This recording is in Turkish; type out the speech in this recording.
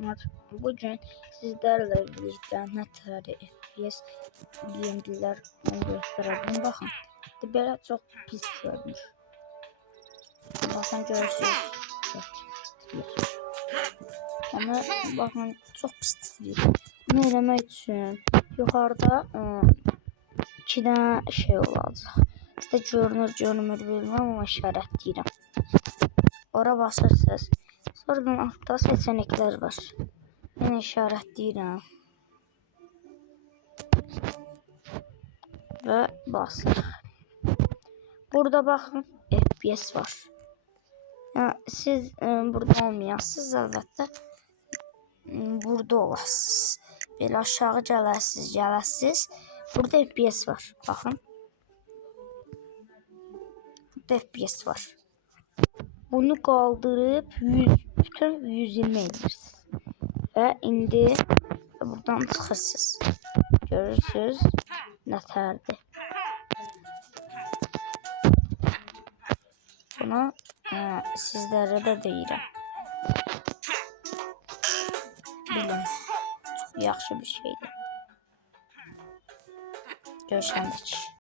dostlar, bugün sizlerle birlikte ne tane FPS yengiler göstereceğim. Bakın, böyle çok pis görünür. Bakın görürsünüz. Ama bakın çok pis değil. Bunu eləmək üçün yuxarıda 2 tane şey olacaq. İşte görünür bilmem ama işaretləyirəm. Ora basırsınız. Sonradan altta seçenekler var. Ben işaretləyirəm. Ve basırıq. Burada bakın FPS var. Yani siz burada olmayasınız elbette. Burada olasınız. Böyle aşağı gələsiniz. Burada FPS var. Bakın. Burada FPS var. Bunu kaldırıp 120 edirsiniz. Ve indi buradan çıxırsınız. Görürsünüz nətərdir. Bunu sizlərə də deyirəm. Bilin, çox yaxşı bir şeydir. Görüşərik.